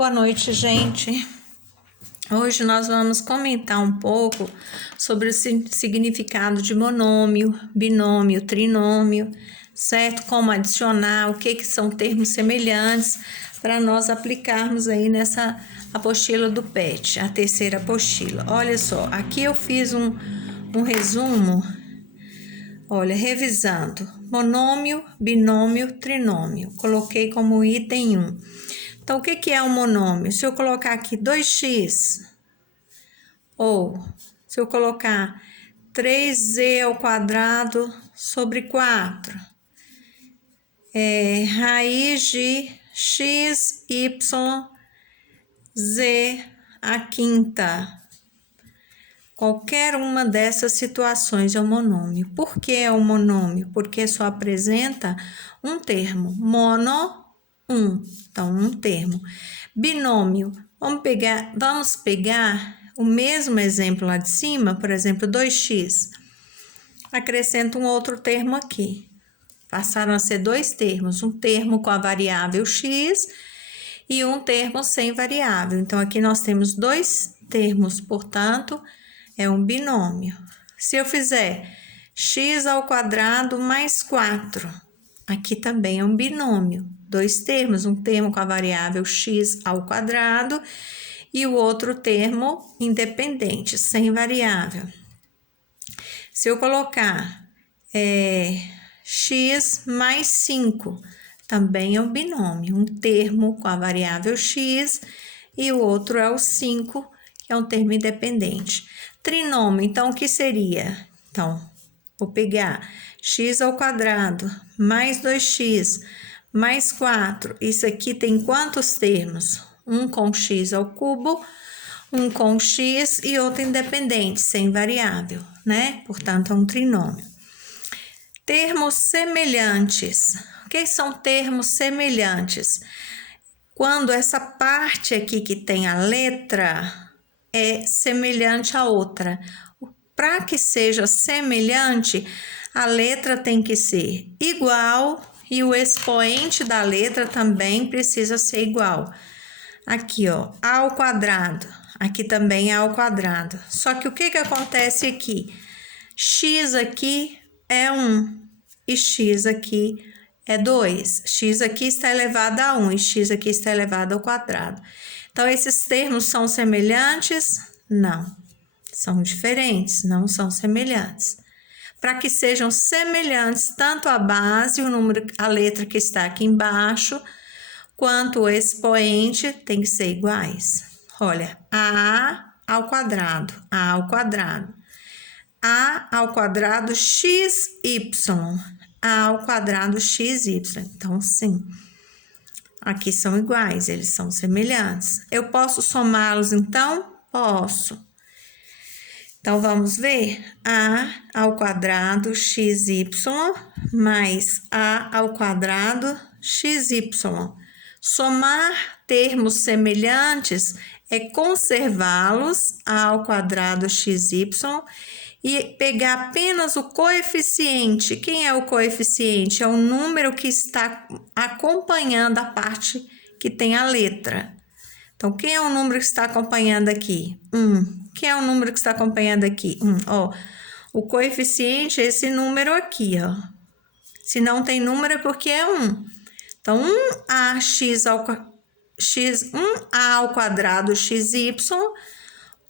Boa noite, gente. Hoje nós vamos comentar um pouco sobre o significado de monômio, binômio, trinômio, certo? Como adicionar, o que são termos semelhantes para nós aplicarmos aí nessa apostila do PET, a terceira apostila. Olha só, aqui eu fiz um resumo, olha, revisando, monômio, binômio, trinômio, coloquei como item 1. Então, o que é um monômio? Se eu colocar aqui 2x, ou se eu colocar 3z ao quadrado sobre 4, raiz de x, y, z à quinta. Qualquer uma dessas situações é um monômio. Por que é um monômio? Porque só apresenta um termo, mono, um. Então, um termo. Binômio, vamos pegar o mesmo exemplo lá de cima, por exemplo, 2x. Acrescento um outro termo aqui. Passaram a ser dois termos, um termo com a variável x e um termo sem variável. Então, aqui nós temos dois termos, portanto, é um binômio. Se eu fizer x ao quadrado mais 4, aqui também é um binômio. Dois termos, um termo com a variável x ao quadrado e o outro termo independente, sem variável. Se eu colocar x mais 5, também é um binômio, um termo com a variável x e o outro é o 5, que é um termo independente. Trinômio, então, o que seria? Então, vou pegar x ao quadrado mais 2x mais 4. Isso aqui tem quantos termos? Um com x ao cubo, um com x e outro independente, sem variável, né? Portanto, é um trinômio. Termos semelhantes. O que são termos semelhantes? Quando essa parte aqui que tem a letra é semelhante à outra. Para que seja semelhante, a letra tem que ser igual e o expoente da letra também precisa ser igual. Aqui, ó, a ao quadrado. Aqui também é ao quadrado. Só que o que acontece aqui? X aqui é 1 e x aqui é 2. X aqui está elevado a 1 e x aqui está elevado ao quadrado. Então, esses termos são semelhantes? Não. São diferentes, não são semelhantes. Para que sejam semelhantes, tanto a base, a letra que está aqui embaixo, quanto o expoente tem que ser iguais. Olha, a ao quadrado, a ao quadrado. A ao quadrado xy, a ao quadrado xy. Então, sim, aqui são iguais, eles são semelhantes. Eu posso somá-los, então? Posso. Então, vamos ver a ao quadrado xy mais a ao quadrado xy. Somar termos semelhantes é conservá-los a ao quadrado xy e pegar apenas o coeficiente. Quem é o coeficiente? É o número que está acompanhando a parte que tem a letra. Então, quem é o número que está acompanhando aqui? 1. Quem é o número que está acompanhando aqui? 1. Ó, o coeficiente é esse número aqui, ó. Se não tem número é porque é 1. Então, 1a ao quadrado xy,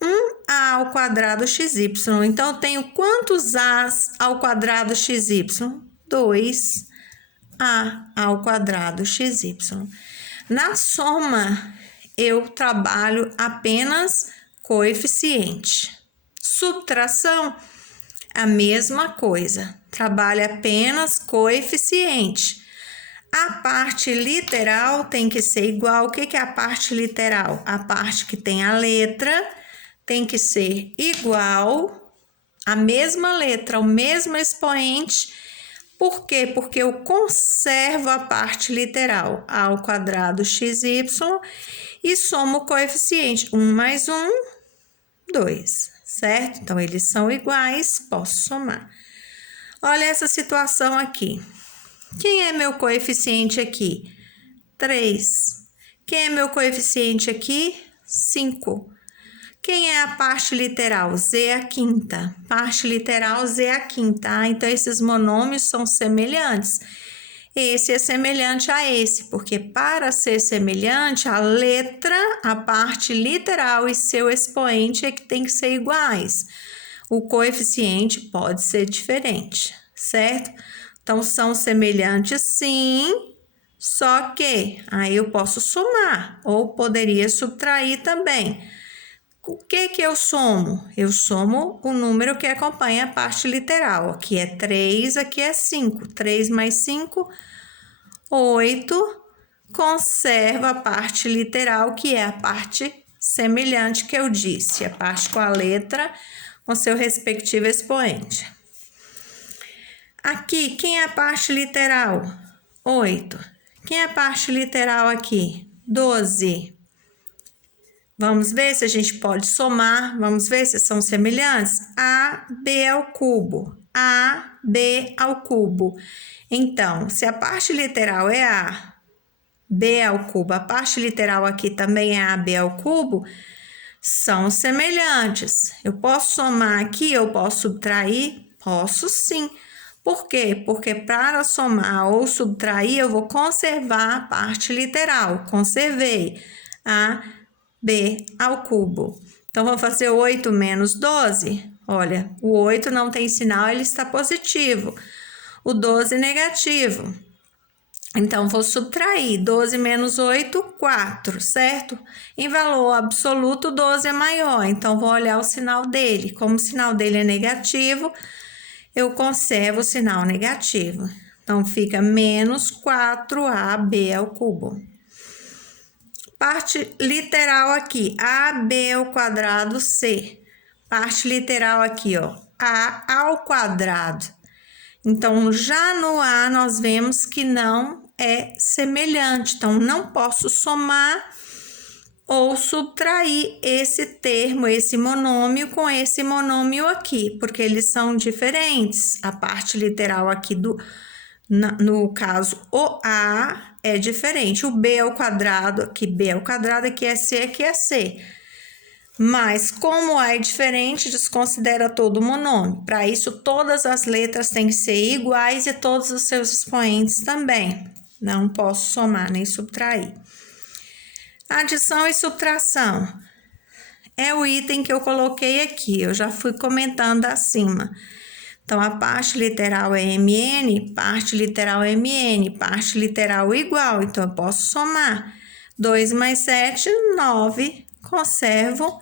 1a ao quadrado xy. Então, eu tenho quantos a's ao quadrado xy? 2a ao quadrado xy. Na soma, eu trabalho apenas coeficiente. Subtração, a mesma coisa. Trabalho apenas coeficiente. A parte literal tem que ser igual. O que é a parte literal? A parte que tem a letra tem que ser igual, a mesma letra, o mesmo expoente. Por quê? Porque eu conservo a parte literal, a ao quadrado xy, e somo o coeficiente. 1 mais 1, 2, certo? Então, eles são iguais, posso somar. Olha essa situação aqui. Quem é meu coeficiente aqui? 3. Quem é meu coeficiente aqui? 5. Quem é a parte literal? Z à quinta. Parte literal, Z à quinta. Então, esses monômios são semelhantes. Esse é semelhante a esse, porque para ser semelhante, a letra, a parte literal e seu expoente é que tem que ser iguais. O coeficiente pode ser diferente, certo? Então, são semelhantes sim, só que aí eu posso somar ou poderia subtrair também. O que eu somo? Eu somo o número que acompanha a parte literal. Aqui é 3, aqui é 5. 3 mais 5, 8. Conserva a parte literal, que é a parte semelhante que eu disse. A parte com a letra, com seu respectivo expoente. Aqui, quem é a parte literal? 8. Quem é a parte literal aqui? 12. Vamos ver se a gente pode somar, vamos ver se são semelhantes. AB ao cubo, AB ao cubo. Então, se a parte literal é AB ao cubo, a parte literal aqui também é AB ao cubo, são semelhantes. Eu posso somar aqui, eu posso subtrair? Posso sim. Por quê? Porque para somar ou subtrair, eu vou conservar a parte literal. Conservei B ao cubo. Então, vamos fazer 8 menos 12. Olha, o 8 não tem sinal, ele está positivo. O 12 negativo. Então, vou subtrair 12 menos 8, 4, certo? Em valor absoluto, 12 é maior. Então, vou olhar o sinal dele. Como o sinal dele é negativo, eu conservo o sinal negativo. Então, fica menos 4AB ao cubo. Parte literal aqui, AB ao quadrado C. Parte literal aqui, ó, A ao quadrado. Então, já no A, nós vemos que não é semelhante. Então, não posso somar ou subtrair esse termo, esse monômio com esse monômio aqui, porque eles são diferentes. A parte literal aqui no caso, o A é diferente. O B ao quadrado, aqui B ao quadrado, aqui é C. Mas, como A é diferente, desconsidera todo o monômio. Para isso, todas as letras têm que ser iguais e todos os seus expoentes também. Não posso somar nem subtrair. Adição e subtração. É o item que eu coloquei aqui, eu já fui comentando acima. Então, a parte literal é MN, parte literal é MN, parte literal igual. Então, eu posso somar. 2 mais 7, 9. Conservo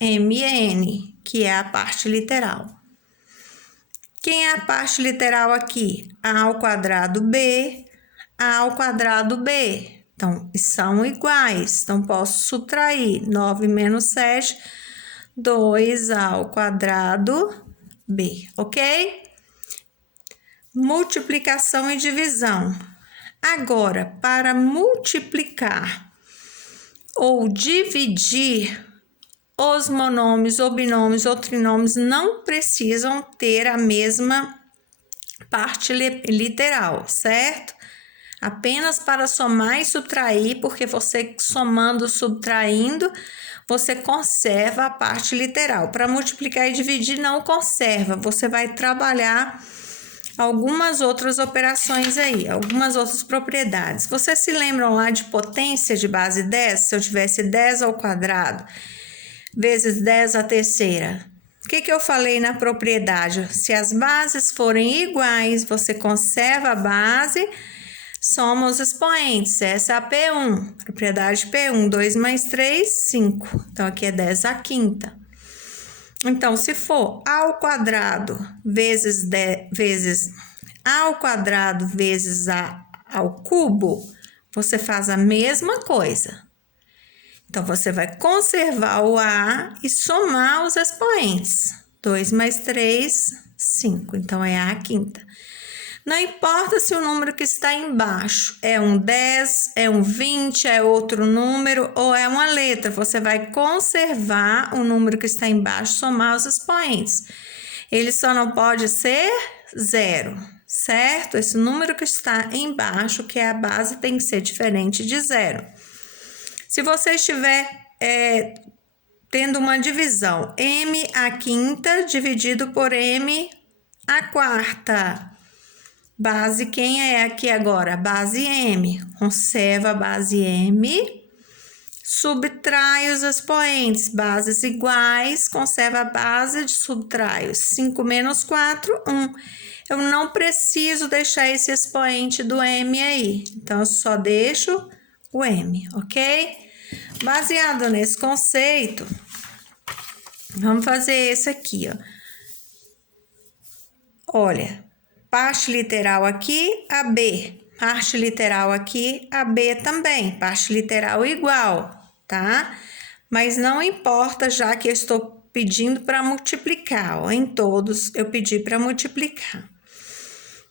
MN, que é a parte literal. Quem é a parte literal aqui? A ao quadrado B, A ao quadrado B. Então, são iguais. Então, posso subtrair 9 menos 7, 2 ao quadrado B, ok? Multiplicação e divisão. Agora, para multiplicar ou dividir, os monômios ou binômios ou trinômios não precisam ter a mesma parte literal, certo? Apenas para somar e subtrair, porque você somando, subtraindo, você conserva a parte literal. Para multiplicar e dividir, não conserva. Você vai trabalhar algumas outras operações aí, algumas outras propriedades. Vocês se lembram lá de potência de base 10? Se eu tivesse 10 ao quadrado vezes 10 à terceira. O que eu falei na propriedade? Se as bases forem iguais, você conserva a base, soma os expoentes. Essa é a P1, propriedade P1, 2 mais 3, 5. Então, aqui é 10 à quinta. Então, se for A ao quadrado vezes A ao quadrado vezes A ao cubo, você faz a mesma coisa. Então, você vai conservar o A e somar os expoentes. 2 mais 3, 5. Então, é A à quinta. Não importa se o número que está embaixo é um 10, é um 20, é outro número ou é uma letra. Você vai conservar o número que está embaixo, somar os expoentes. Ele só não pode ser 0, certo? Esse número que está embaixo, que é a base, tem que ser diferente de 0. Se você estiver tendo uma divisão, m à quinta dividido por m à quarta. Base, quem é aqui agora? Base m. Conserva a base m, subtrai os expoentes. Bases iguais, conserva a base de subtrai. 5 menos 4, 1. Eu não preciso deixar esse expoente do m aí. Então, eu só deixo o m, ok? Baseado nesse conceito, vamos fazer esse aqui, ó. Olha, parte literal aqui, AB. Parte literal aqui, AB também. Parte literal igual, tá? Mas não importa, já que eu estou pedindo para multiplicar, ó. Em todos eu pedi para multiplicar.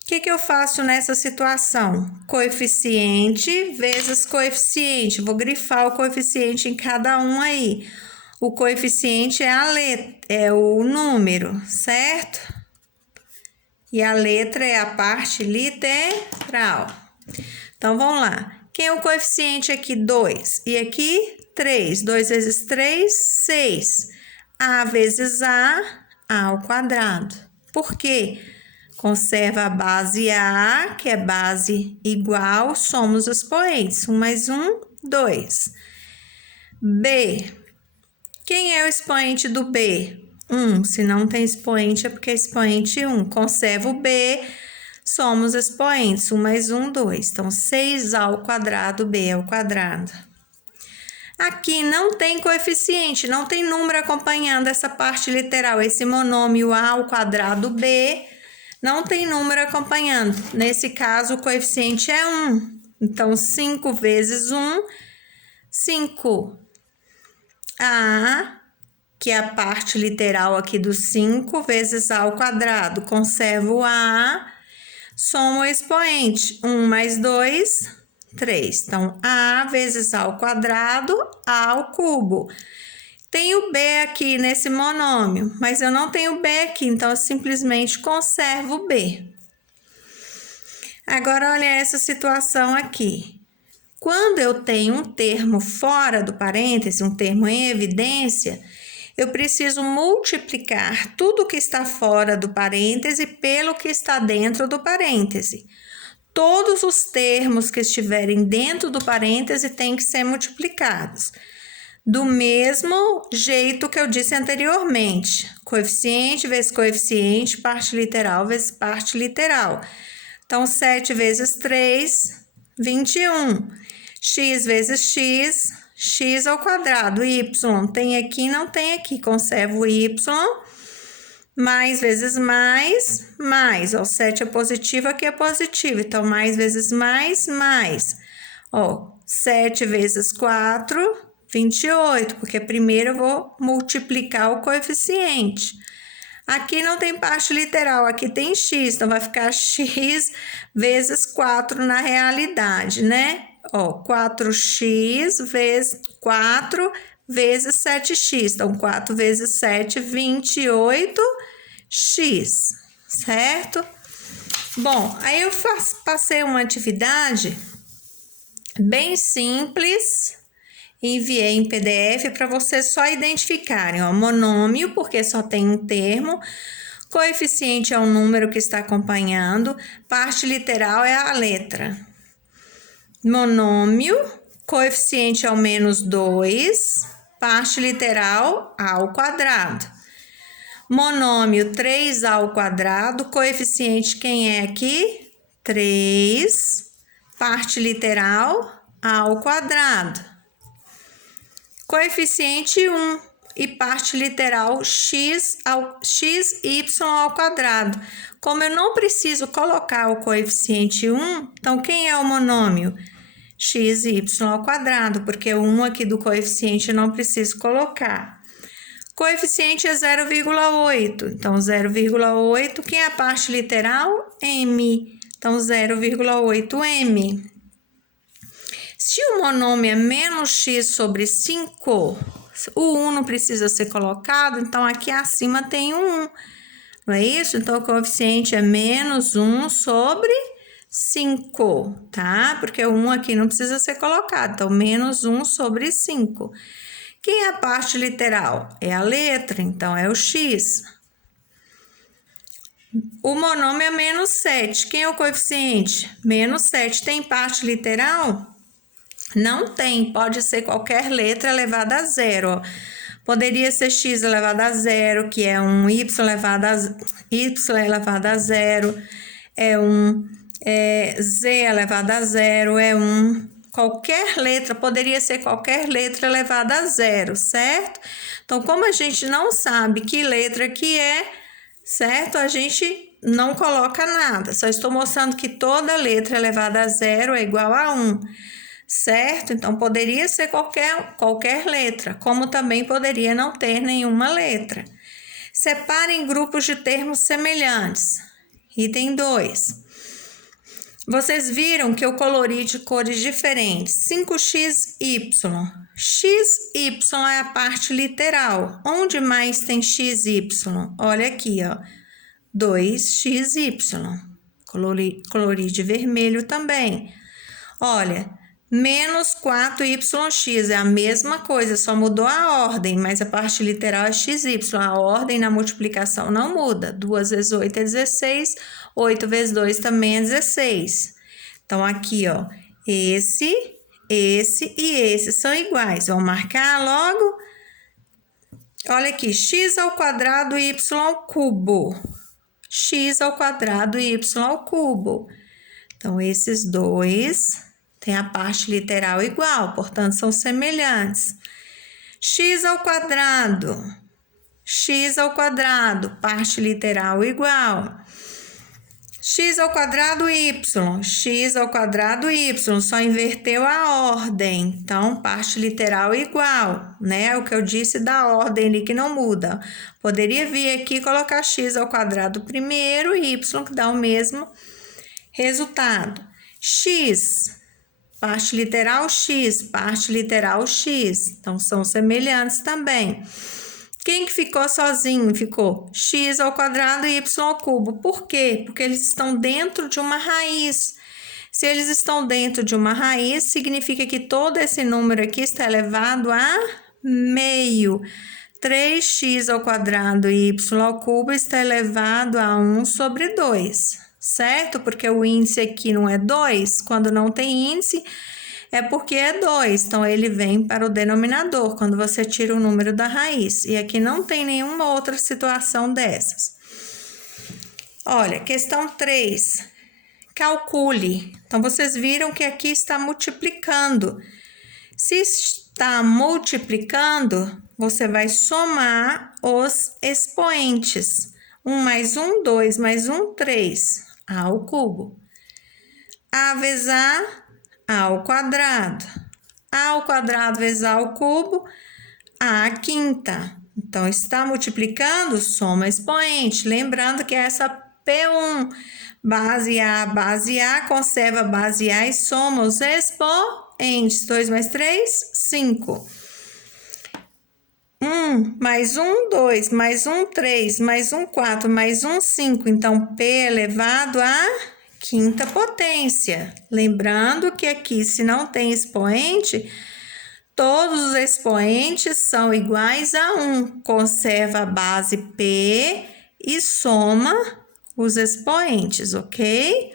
O que eu faço nessa situação? Coeficiente vezes coeficiente. Vou grifar o coeficiente em cada um aí. O coeficiente é a letra, é o número, certo? E a letra é a parte literal. Então, vamos lá. Quem é o coeficiente aqui? 2. E aqui, 3. 2 vezes 3, 6. A vezes A ao quadrado. Por quê? Conserva a base A, que é base igual, somos os expoentes. 1 mais 1, 2. B. Quem é o expoente do B? 1. Se não tem expoente, é porque é expoente 1. Conserva o B, somos expoentes. 1 mais 1, 2. Então, 6 ao quadrado, B ao quadrado. Aqui não tem coeficiente, não tem número acompanhando essa parte literal. Esse monômio A ao quadrado B não tem número acompanhando. Nesse caso, o coeficiente é 1. Então, 5 vezes 1, 5. A, que é a parte literal aqui do 5, vezes A ao quadrado. Conservo o A, soma o expoente. 1 mais 2, 3. Então, A vezes A ao quadrado, A ao cubo. Tem o B aqui nesse monômio, mas eu não tenho B aqui, então eu simplesmente conservo o B. Agora, olha essa situação aqui. Quando eu tenho um termo fora do parêntese, um termo em evidência, eu preciso multiplicar tudo que está fora do parêntese pelo que está dentro do parêntese. Todos os termos que estiverem dentro do parêntese têm que ser multiplicados. Do mesmo jeito que eu disse anteriormente. Coeficiente vezes coeficiente, parte literal vezes parte literal. Então, 7 vezes 3, 21. X vezes x, x ao quadrado. Y tem aqui, não tem aqui. Conservo o y. Mais vezes mais, mais. Ó, 7 é positivo, aqui é positivo. Então, mais vezes mais, mais. Ó, 7 vezes 4, 28, porque primeiro eu vou multiplicar o coeficiente. Aqui não tem parte literal, aqui tem x, então vai ficar x vezes 4 na realidade, né? Ó, 4x vezes 4 vezes 7x. Então, 4 vezes 7, 28x, certo? Bom, aí eu passei uma atividade bem simples, enviei em PDF para vocês só identificarem, ó, monômio, porque só tem um termo, coeficiente é o número que está acompanhando, parte literal é a letra. Monômio, coeficiente é o menos 2, parte literal A ao quadrado. Monômio 3A ao quadrado, coeficiente quem é aqui? 3, parte literal A ao quadrado. Coeficiente 1 e parte literal xy ao quadrado. Como eu não preciso colocar o coeficiente 1, então quem é o monômio? Xy ao quadrado, porque o 1 aqui do coeficiente eu não preciso colocar. Coeficiente é 0,8, então 0,8, quem é a parte literal? M, então 0,8m. Se o monômio é menos x sobre 5, o 1 não precisa ser colocado, então aqui acima tem um 1, não é isso? Então, o coeficiente é menos 1 sobre 5, tá? Porque o 1 aqui não precisa ser colocado, então menos 1 sobre 5. Quem é a parte literal? É a letra, então é o x. O monômio é menos 7. Quem é o coeficiente? Menos 7. Tem parte literal? Não tem. Pode ser qualquer letra elevada a zero. Ó. Poderia ser x elevado a zero, que é um y elevado a zero, z elevado a zero, qualquer letra, poderia ser qualquer letra elevada a zero, certo? Então, como a gente não sabe que letra que é, certo? A gente não coloca nada, só estou mostrando que toda letra elevada a zero é igual a 1, certo? Então, poderia ser qualquer letra, como também poderia não ter nenhuma letra. Separe em grupos de termos semelhantes. Item 2. Vocês viram que eu colori de cores diferentes. 5xy. XY é a parte literal. Onde mais tem XY? Olha aqui, ó. 2xy. Colori de vermelho também. Olha, menos 4yx é a mesma coisa, só mudou a ordem, mas a parte literal é xy. A ordem na multiplicação não muda. 2 vezes 8 é 16, 8 vezes 2 também é 16. Então, aqui, ó, esse e esse são iguais. Vamos marcar logo. Olha aqui, x ao quadrado y ao cubo. X ao quadrado y ao cubo. Então, esses dois têm a parte literal igual, portanto, são semelhantes. X ao quadrado, parte literal igual. X ao quadrado y, só inverteu a ordem, então parte literal igual, né? O que eu disse da ordem ali que não muda. Poderia vir aqui e colocar x ao quadrado primeiro e y que dá o mesmo resultado. X, parte literal x, então são semelhantes também. Quem que ficou sozinho? Ficou x ao quadrado e y ao cubo. Por quê? Porque eles estão dentro de uma raiz. Se eles estão dentro de uma raiz, significa que todo esse número aqui está elevado a meio. 3x ao quadrado e y ao cubo está elevado a 1 sobre 2, certo? Porque o índice aqui não é 2, quando não tem índice, é porque é 2, então ele vem para o denominador, quando você tira o número da raiz. E aqui não tem nenhuma outra situação dessas. Olha, questão 3. Calcule. Então, vocês viram que aqui está multiplicando. Se está multiplicando, você vai somar os expoentes. 1 mais 1, 2 mais 1, 3. A ao cubo. A vezes A ao quadrado. A ao quadrado vezes A ao cubo, A à quinta. Então, está multiplicando, soma expoente. Lembrando que essa P1, base A, conserva base A e soma os expoentes. 2 mais 3, 5. 1 mais 1, 2, mais 1, 3, mais 1, 4, mais 1, 5. Então, P elevado a quinta potência. Lembrando que aqui, se não tem expoente, todos os expoentes são iguais a 1. Conserva a base P e soma os expoentes, ok?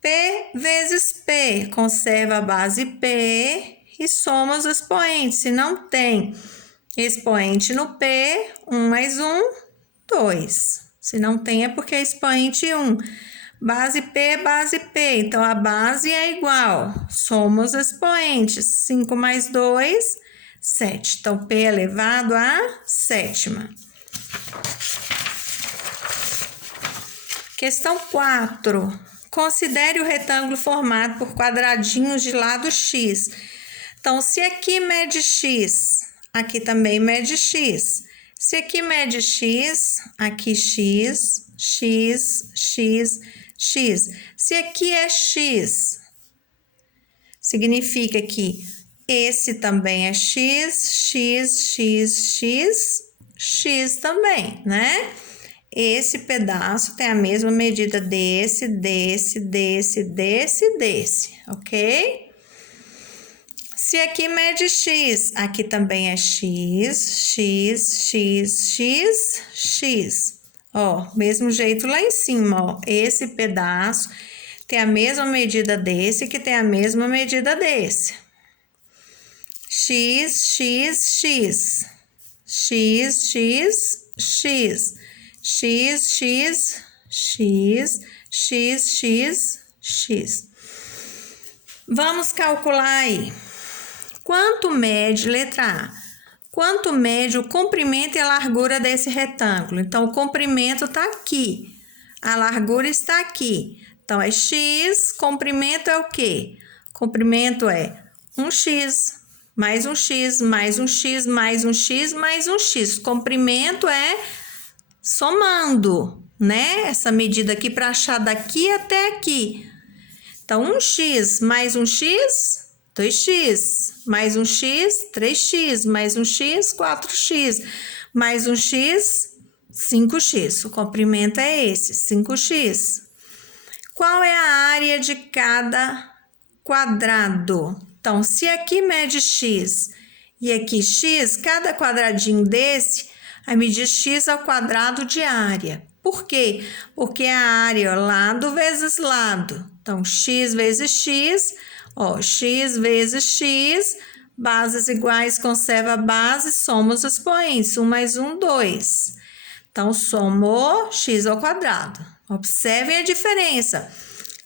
P vezes P, conserva a base P e soma os expoentes. Se não tem expoente no P, 1 mais 1, 2. Se não tem é porque é expoente 1. Base P, então a base é igual, soma os expoentes, 5 mais 2, 7. Então, P elevado a sétima. Questão 4. Considere o retângulo formado por quadradinhos de lado x. Então, se aqui mede x, aqui também mede x. Se aqui mede x, aqui x, x, x, x. Se aqui é x, significa que esse também é x, x, x, x, x também, né? esse pedaço tem a mesma medida desse, ok? Se aqui mede x, aqui também é x. Ó, mesmo jeito lá em cima, ó. Esse pedaço tem a mesma medida desse, que tem a mesma medida desse. X. Vamos calcular aí. Quanto mede, letra A, quanto mede o comprimento e a largura desse retângulo? Então, o comprimento está aqui, a largura está aqui. Então, é x, comprimento é o quê? Comprimento é 1x, mais 1x, mais 1x, mais 1x, mais 1x. Comprimento é somando, né? Essa medida aqui para achar daqui até aqui. Então, 1x mais 1x, 2x, mais 1x, 3x, mais 1x, 4x, mais 1x, 5x. O comprimento é esse, 5x. Qual é a área de cada quadrado? Então, se aqui mede x e aqui x, cada quadradinho desse vai medir x ao quadrado de área. Por quê? Porque a área é lado vezes lado. Então, x vezes x, ó, x vezes x, bases iguais, conserva a base, soma os expoentes. 1 mais 1, 2. Então, somo x ao quadrado. Observem a diferença.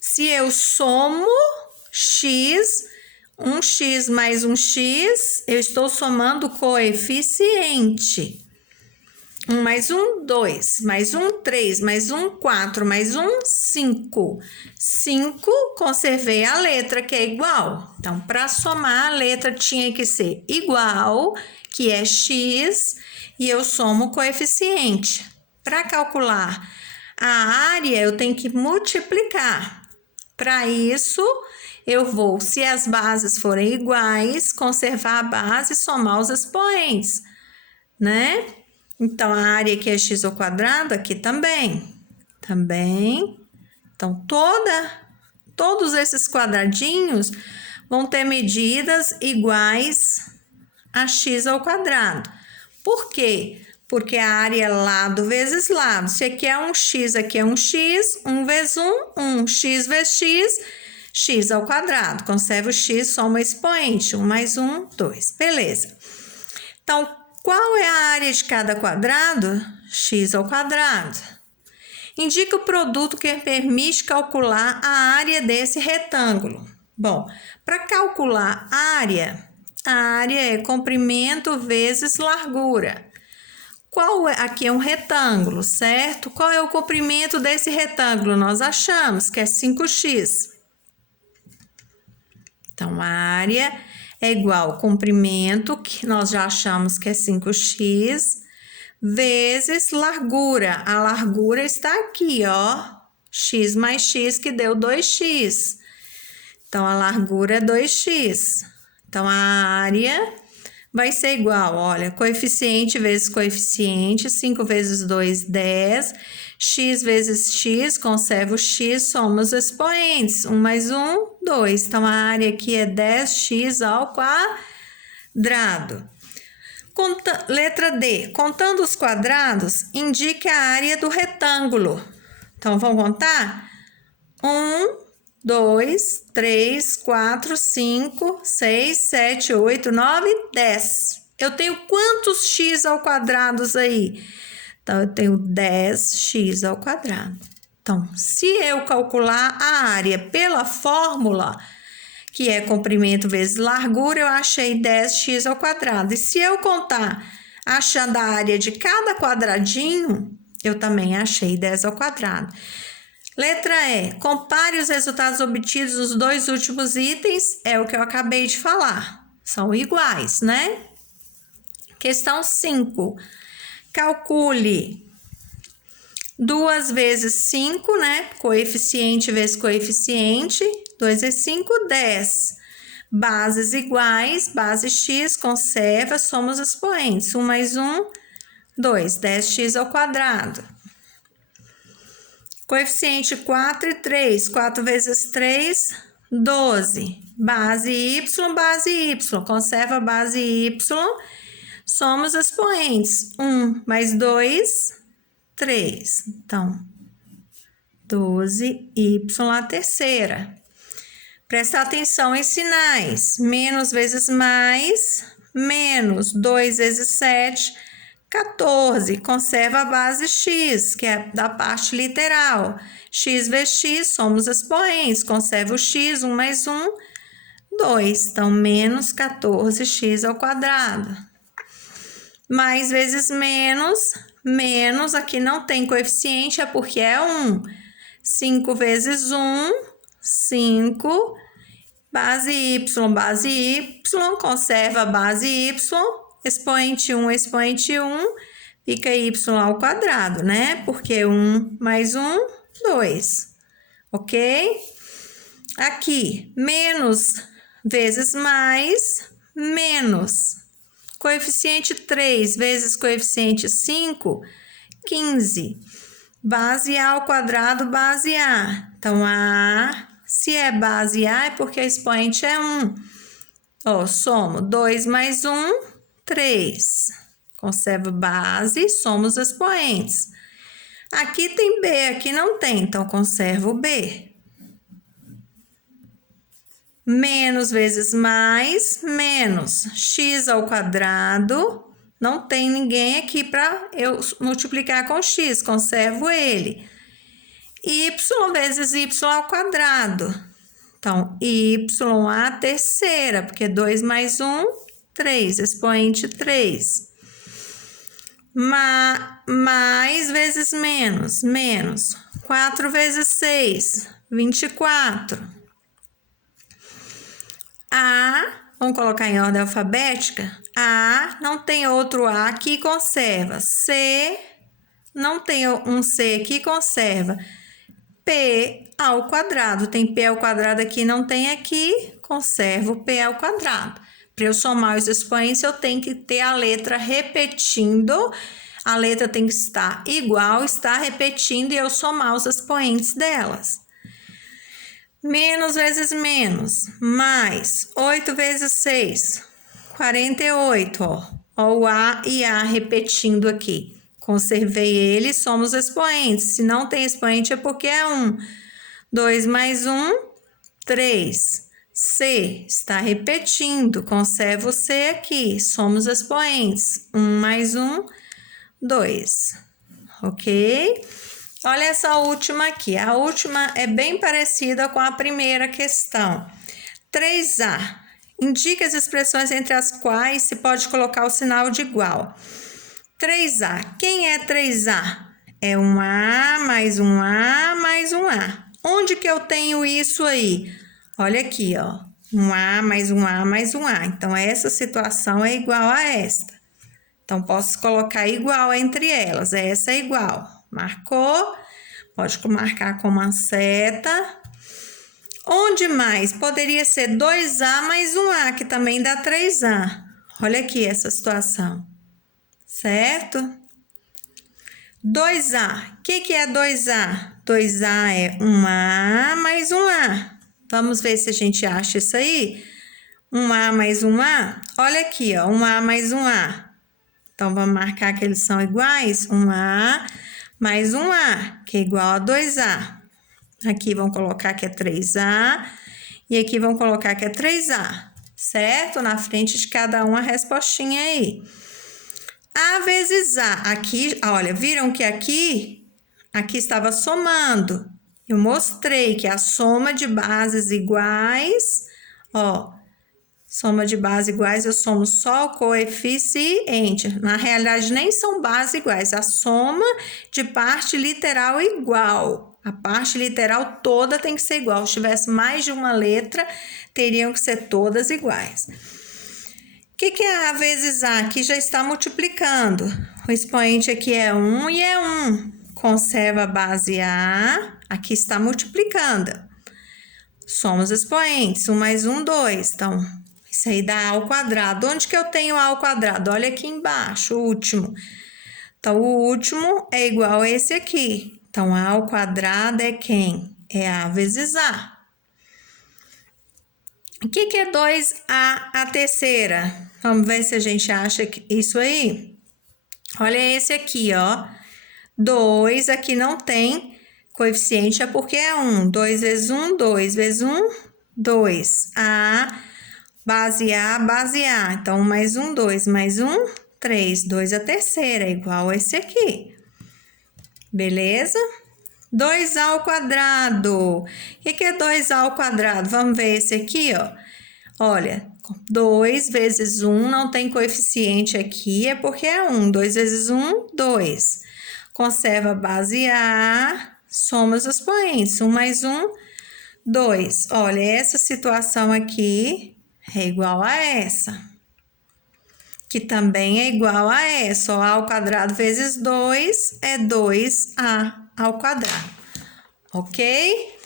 Se eu somo x, 1x mais 1x, eu estou somando o coeficiente. 1 mais 1, 2, mais 1, 3, mais 1, 4, mais 1, 5. 5, conservei a letra, que é igual. Então, para somar, a letra tinha que ser igual, que é x, e eu somo o coeficiente. Para calcular a área, eu tenho que multiplicar. Para isso, eu vou, se as bases forem iguais, conservar a base e somar os expoentes, né? Então, a área aqui é x ao quadrado, aqui também. Então, todos esses quadradinhos vão ter medidas iguais a x ao quadrado. Por quê? Porque a área é lado vezes lado. Se aqui é um x, aqui é um x, 1 vezes 1, x vezes x, x ao quadrado. Conserva o x, soma o expoente. 1 mais 1, 2. Beleza. Então, qual é a área de cada quadrado? X ao quadrado. Indica o produto que permite calcular a área desse retângulo. Bom, para calcular a área é comprimento vezes largura. Aqui é um retângulo, certo? Qual é o comprimento desse retângulo? Nós achamos que é 5x. Então, a área é igual ao comprimento, que nós já achamos que é 5x, vezes largura. A largura está aqui, ó. X mais x, que deu 2x. Então, a largura é 2x. Então, a área vai ser igual, olha, coeficiente vezes coeficiente, 5 vezes 2, 10. X vezes x, conserva o x, soma os expoentes. 1 mais 1, 2. Então, a área aqui é 10x ao quadrado. Letra D. Contando os quadrados, indique a área do retângulo. Então, vamos contar? 1, 2, 3, 4, 5, 6, 7, 8, 9, 10. Eu tenho quantos x ao quadrado aí? Então, eu tenho 10x ao quadrado. Então, se eu calcular a área pela fórmula, que é comprimento vezes largura, eu achei 10x ao quadrado. E se eu contar achando a área de cada quadradinho, eu também achei 10 ao quadrado. Letra E. Compare os resultados obtidos nos dois últimos itens. É o que eu acabei de falar. São iguais, né? Questão 5. Calcule 2 vezes 5, né? Coeficiente vezes coeficiente. 2 vezes 5, 10. Bases iguais, base x, conserva, soma os expoentes. 1 mais 1, 2. 10x ao quadrado. Coeficiente 4 e 3. 4 vezes 3, 12. Base y, conserva a base y. Somos expoentes. 1 mais 2, 3. Então, 12y à terceira. Presta atenção em sinais. Menos vezes mais, menos. 2 vezes 7, 14. Conserva a base x, que é da parte literal. X vezes x, somos expoentes. Conserva o x, 1 mais 1, 2. Então, menos 14x ao quadrado. Mais vezes menos, menos. Aqui não tem coeficiente, é porque é 1. 5 vezes 1, 5. Base y, conserva a base y. Expoente 1, expoente 1, fica y ao quadrado, né? Porque 1 mais 1, 2, ok? Aqui, menos vezes mais, menos. Coeficiente 3 vezes coeficiente 5, 15. Base A ao quadrado, base A. Então, A, se é base A, é porque a expoente é 1. Ó, somo 2 mais 1, 3. Conserva base, somos expoentes. Aqui tem B, aqui não tem, então conserva o B. Menos vezes mais, menos. X ao quadrado, não tem ninguém aqui para eu multiplicar com x, conservo ele. Y vezes y ao quadrado. Então, y à terceira, porque 2 mais 1, 3, expoente 3. Mais vezes menos, menos. 4 vezes 6, 24. A, vamos colocar em ordem alfabética. A, não tem outro A aqui, conserva. C, não tem um C aqui, conserva. P ao quadrado, tem P ao quadrado aqui, não tem aqui, conservo P ao quadrado. Para eu somar os expoentes, eu tenho que ter a letra repetindo, a letra tem que estar igual, está repetindo e eu somar os expoentes delas. Menos vezes menos, mais 8 vezes 6, 48, ó o A e A repetindo aqui. Conservei ele, somos expoentes. Se não tem expoente é porque é 1. 2 mais 1, 3. C está repetindo, conservo o C aqui, somos expoentes. 1 mais 1, 2. Ok? Olha essa última aqui. A última é bem parecida com a primeira questão. 3A. Indique as expressões entre as quais se pode colocar o sinal de igual. 3A. Quem é 3A? É um A mais um A mais um A. Onde que eu tenho isso aí? Olha aqui, ó. Um A mais um A mais um A. Então, essa situação é igual a esta. Então, posso colocar igual entre elas. Essa é igual. Marcou? Pode marcar com uma seta. Onde mais? Poderia ser 2A mais 1A, que também dá 3A. Olha aqui essa situação. Certo? 2A. O que é 2A? 2A é 1A mais 1A. Vamos ver se a gente acha isso aí. 1A mais 1A. Olha aqui, ó. 1A mais 1A. Então, vamos marcar que eles são iguais. 1A mais 1A, que é igual a 2A. Aqui vão colocar que é 3A. E aqui vão colocar que é 3A. Certo? Na frente de cada um a respostinha aí. A vezes A. Aqui, olha, viram que aqui estava somando. Eu mostrei que a soma de bases iguais, ó, soma de bases iguais, eu somo só o coeficiente. Na realidade, nem são bases iguais, a soma de parte literal igual. A parte literal toda tem que ser igual. Se tivesse mais de uma letra, teriam que ser todas iguais. O que é A vezes A? Aqui já está multiplicando. O expoente aqui é 1 e é 1. Conserva a base A. Aqui está multiplicando. Somos expoentes. 1 mais 1, 2. Então, isso aí dá A ao quadrado. Onde que eu tenho A ao quadrado? Olha aqui embaixo, o último. Então, o último é igual a esse aqui. Então, A ao quadrado é quem? É A vezes A. O que é 2A a terceira? Vamos ver se a gente acha isso aí. Olha esse aqui, ó. 2, aqui não tem coeficiente, é porque é 1. 2 vezes 1, 2 vezes 1, 2. A, base A, base A. Então, mais 1, 2, mais 1, 3. 2 a terceira, é igual a esse aqui. Beleza? 2A ao quadrado. O que é 2A ao quadrado? Vamos ver esse aqui, ó. Olha, 2 vezes 1 não tem coeficiente aqui, é porque é 1. 2 vezes 1, 2. Conserva a base A, soma os expoentes. 1 mais 1, 2. Olha, essa situação aqui é igual a essa, que também é igual a essa. A ao quadrado vezes 2 é 2A ao quadrado. Ok?